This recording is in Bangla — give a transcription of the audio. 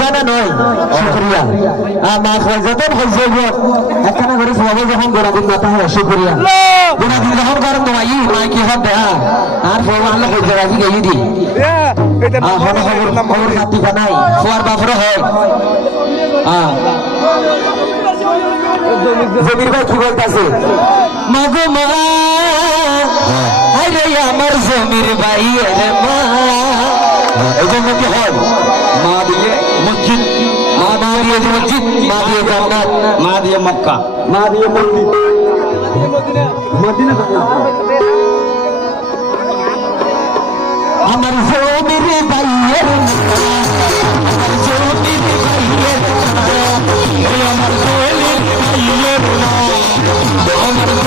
জানা নয় শুক্রিয়া যতন হয়েছে একখানা করে সবাই যখন গোড়াদিন মাথা হয় শুক্রিয়া গোড়াদিন যখন গরম তোমাই মাই কি হবে আর ফোন আনলে হয়ে যাবে আজকে এই দিন খবর খাতি নাই খোয়ার বাপরও হয় জমির ভাই কি বলতেছে মাগো মা আরে আমার জমির ভাই রে মা এই জন্য কি হয় মা দিয়ে মসজিদ মা দিয়ে মসজিদ মা দিয়ে জান্নাত মা দিয়ে মক্কা মা দিয়ে মসজিদ মদিনা আমার জমির ভাইয়ের আমার জমির ভাইয়ের আমার জমির ভাইয়ের আমার